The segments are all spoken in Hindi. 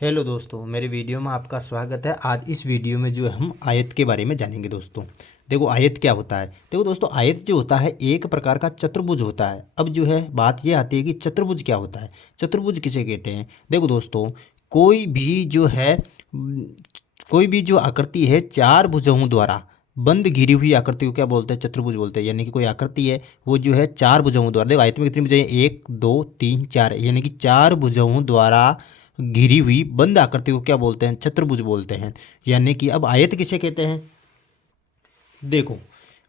हेलो दोस्तों, मेरे वीडियो में आपका स्वागत है। आज इस वीडियो में जो है हम आयत के बारे में जानेंगे दोस्तों। देखो आयत क्या होता है। देखो दोस्तों, आयत जो होता है एक प्रकार का चतुर्भुज होता है। अब जो है बात ये आती है कि चतुर्भुज क्या होता है, चतुर्भुज किसे कहते हैं। देखो दोस्तों, कोई भी जो है कोई भी जो आकृति है चार भुजाओं द्वारा बंद घिरी हुई आकृति को क्या बोलते हैं, चतुर्भुज बोलते हैं। यानी कि कोई आकृति है वो जो है चार भुजाओं द्वारा, देखो आयत में कितनी भुजाएं, एक दो तीन चार, यानी कि चार भुजाओं द्वारा घिरी हुई बंद आकृति को क्या बोलते हैं, चतुर्भुज बोलते हैं। यानी कि अब आयत किसे कहते हैं। देखो,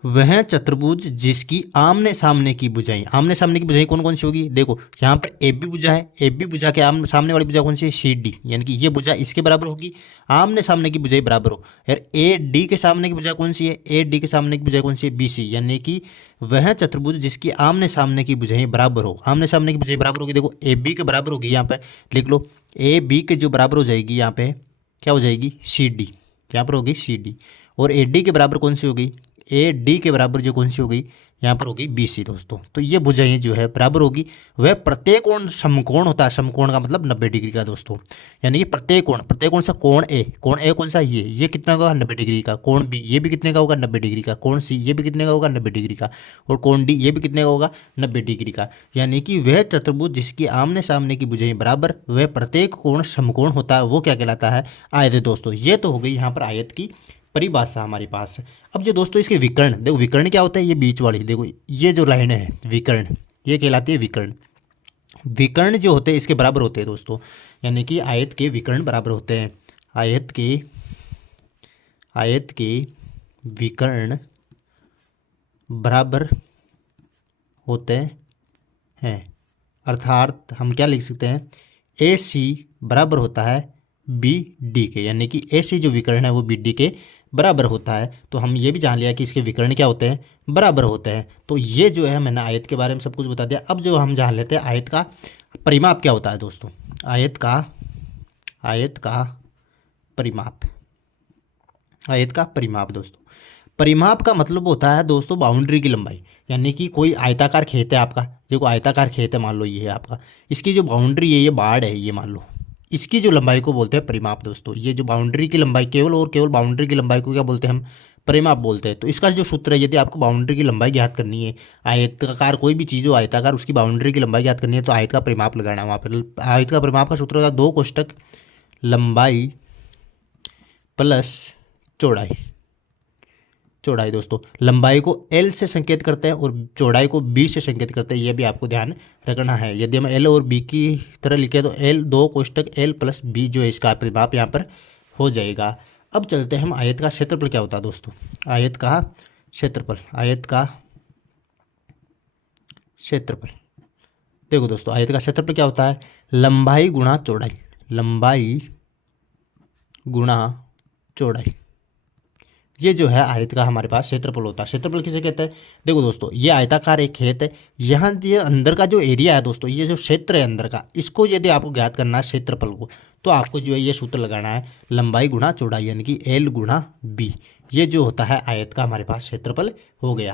वह चतुर्भुज जिसकी आमने सामने की भुजाएं, आमने सामने की भुजाएं कौन कौन सी होगी। देखो यहाँ पर ए बी भुजा है, ए बी भुजा के आमने सामने वाली भुजा कौन सी है, सी डी, यानी कि ये भुजा इसके बराबर होगी। आमने सामने की भुजाएं बराबर हो यार, ए डी के सामने की भुजा कौन सी है, ए डी के सामने की भुजा कौन सी है, बी सी। यानी कि वह चतुर्भुज जिसकी आमने सामने की भुजाएं बराबर हो, आमने सामने की भुजाएं बराबर होगी। देखो ए बी के बराबर होगी, यहाँ पर लिख लो ए बी के जो बराबर हो जाएगी यहाँ पे क्या हो जाएगी, सी डी, यहाँ पर होगी सी डी। और ए डी के बराबर कौन सी होगी, ए डी के बराबर जो कौन सी होगी, यहाँ पर होगी बी सी दोस्तों। तो ये भुजाएं जो है बराबर होगी। वह प्रत्येक कोण समकोण होता है, समकोण का मतलब 90 डिग्री का दोस्तों। यानी कि प्रत्येक कोण सा कोण ए कौन सा, ये कितना होगा 90 डिग्री का। कोण बी ये भी कितने का होगा 90 डिग्री का। कोण सी ये भी कितने का होगा 90 डिग्री का। और कोण डी ये भी कितने का होगा 90 डिग्री का। यानी कि वह चतुर्भुज जिसकी आमने सामने की भुजाएं बराबर, वह प्रत्येक कोण समकोण होता है, वो क्या कहलाता है, आयत दोस्तों। ये तो हो गई यहाँ पर आयत की परिभाषा हमारे पास। अब जो दोस्तों इसके विकर्ण, देखो विकर्ण क्या होता है, ये बीच वाली देखो ये जो लाइन है विकर्ण, ये कहलाती है विकर्ण। विकर्ण जो होते हैं इसके बराबर होते हैं दोस्तों। यानी कि आयत के विकर्ण बराबर होते हैं। आयत के विकर्ण बराबर होते हैं। अर्थात हम क्या लिख सकते हैं, ए सी बराबर होता है बी डी के। यानी कि ए सी जो विकर्ण है वो बी डी के बराबर होता है। तो हम ये भी जान लिया कि इसके विकर्ण क्या होते हैं, बराबर होते हैं। तो ये जो है मैंने आयत के बारे में सब कुछ बता दिया। अब जो हम जान लेते हैं आयत का परिमाप क्या होता है दोस्तों। आयत का परिमाप दोस्तों, परिमाप का मतलब होता है दोस्तों बाउंड्री की लंबाई। यानी कि कोई आयताकार खेत है आपका, देखो आयताकार खेत है मान लो ये है आपका, इसकी जो बाउंड्री है ये बाड़ है, ये मान लो, इसकी जो लंबाई को बोलते हैं परिमाप दोस्तों। ये जो बाउंड्री की लंबाई, केवल और केवल बाउंड्री की लंबाई को क्या बोलते हैं, हम परिमाप बोलते हैं। तो इसका जो सूत्र है, यदि आपको बाउंड्री की लंबाई ज्ञात करनी है, आयताकार कोई भी चीज़ हो आयताकार, उसकी बाउंड्री की लंबाई ज्ञात करनी है, तो आयत का परिमाप लगाना है वहाँ पर। आयत का परिमाप का सूत्र होता है 2 कोष्टक लंबाई प्लस चौड़ाई दोस्तों। लंबाई को L से संकेत करते हैं और चौड़ाई को B से संकेत करते हैं, ये भी आपको ध्यान रखना है। यदि हम L और B की तरह लिखे तो L 2 कोष्टक L प्लस B जो है इसका परिमाप यहाँ पर हो जाएगा। अब चलते हैं हम आयत का क्षेत्रफल क्या होता है दोस्तों। आयत का क्षेत्रफल देखो दोस्तों, आयत का क्षेत्रफल क्या होता है, लंबाई गुणा चौड़ाई। ये जो है आयत का हमारे पास क्षेत्रफल होता है। क्षेत्रफल किसे कहते हैं, देखो दोस्तों ये आयताकार एक खेत है, यहाँ ये अंदर का जो एरिया है दोस्तों, ये जो क्षेत्र है अंदर का, इसको यदि आपको ज्ञात करना है क्षेत्रफल को, तो आपको जो है ये सूत्र लगाना है लंबाई गुणा चौड़ाई, यानी कि L गुणा B। ये जो होता है आयत का हमारे पास क्षेत्रफल हो गया।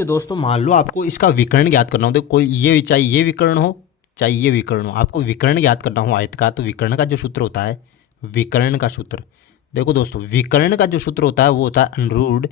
तो दोस्तों मान लो आपको इसका विकर्ण ज्ञात करना हो, तो कोई ये चाहे ये विकर्ण हो चाहे ये विकर्ण हो, आपको विकर्ण ज्ञात करना हो आयत का, तो विकर्ण का जो सूत्र होता है, विकर्ण का सूत्र देखो दोस्तों, विकर्ण का जो सूत्र होता है वो होता है √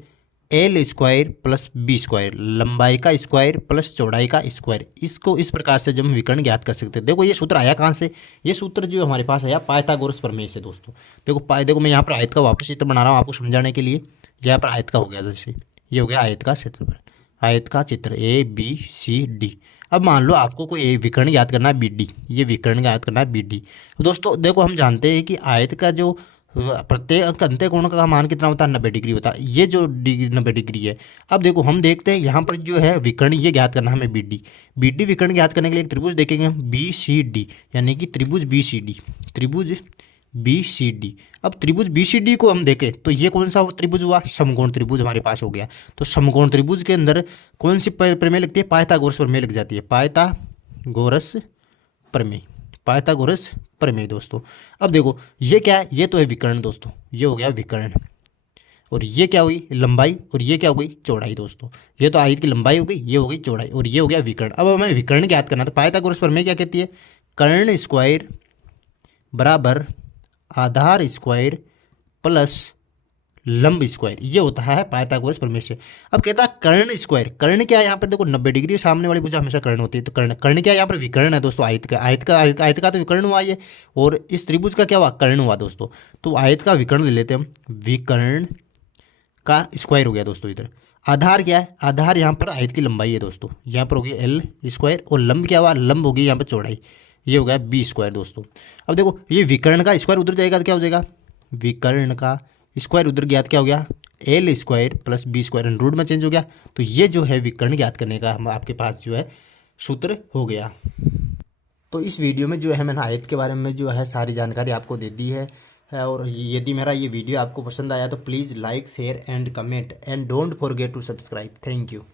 L square plus B square, लंबाई का स्क्वायर प्लस चौड़ाई का स्क्वायर। इसको इस प्रकार से जब हम विकर्ण ज्ञात कर सकते हैं। देखो ये सूत्र आया कहाँ से, ये सूत्र जो हमारे पास आया पाइथागोरस प्रमेय से दोस्तों। देखो मैं यहाँ पर आयत का वापस चित्र बना रहा हूँ आपको समझाने के लिए। यहाँ पर आयत का हो गया, जैसे ये हो गया आयत का क्षेत्रफल, आयत का चित्र ABCD। अब मान लो आपको कोई विकर्ण याद करना है BD, ये विकर्ण याद करना है BD दोस्तों। देखो हम जानते हैं कि आयत का जो प्रत्येक अंत्यकोण का मान कितना होता है, 90 डिग्री होता है। ये जो 90 डिग्री है। अब देखो हम देखते हैं यहाँ पर जो है विकर्ण ये ज्ञात करना है हमें BD विकर्ण ज्ञात करने के लिए एक त्रिभुज देखेंगे हम BCD, यानी कि त्रिभुज BCD। अब त्रिभुज BCD को हम देखें तो ये कौन सा त्रिभुज हुआ, समकोण त्रिभुज हमारे पास हो गया। तो समकोण त्रिभुज के अंदर कौन सी प्रमेय लगती है, पाइथागोरस प्रमेय लग जाती है, पाइथागोरस प्रमेय दोस्तों। अब देखो ये क्या है, ये तो है विकर्ण दोस्तों, ये हो गया विकर्ण, और ये क्या हुई लंबाई, और ये क्या हो गई चौड़ाई दोस्तों। ये तो आयत की लंबाई हो गई, ये हो गई चौड़ाई, और ये हो गया विकर्ण। अब हमें विकर्ण ज्ञात करना, तो पाइथागोरस प्रमेय क्या कहती है, कर्ण स्क्वायर बराबर आधार स्क्वायर प्लस लंब स्क्वायर, ये होता है पाइथागोरस प्रमेय से। अब कहता है कर्ण स्क्वायर, कर्ण क्या है यहाँ पर, देखो 90 डिग्री सामने वाली भुजा हमेशा कर्ण होती है, तो कर्ण कर्ण क्या है यहाँ पर, विकर्ण है दोस्तों आयत का। आयत का तो विकर्ण हुआ ये, और इस त्रिभुज का क्या हुआ, कर्ण हुआ दोस्तों। तो आयत का विकर्ण ले लेते हैं हम, विकर्ण का स्क्वायर हो गया दोस्तों इधर। आधार क्या है, आधार यहाँ पर आयत की लंबाई है दोस्तों, यहाँ पर होगी एल स्क्वायर, और लंब क्या हुआ, लंब होगी यहाँ पर चौड़ाई, ये हो गया बी स्क्वायर दोस्तों। अब देखो ये विकर्ण का स्क्वायर उधर जाएगा तो क्या हो जाएगा, विकर्ण का स्क्वायर उधर ज्ञात क्या हो गया, L square plus B square, root में चेंज हो गया। तो ये जो है विकर्ण ज्ञात करने का हम आपके पास जो है सूत्र हो गया। तो इस वीडियो में जो है मैंने आयत के बारे में जो है सारी जानकारी आपको दे दी है। और यदि मेरा ये वीडियो आपको पसंद आया तो please like share and comment and don't forget to subscribe. Thank you.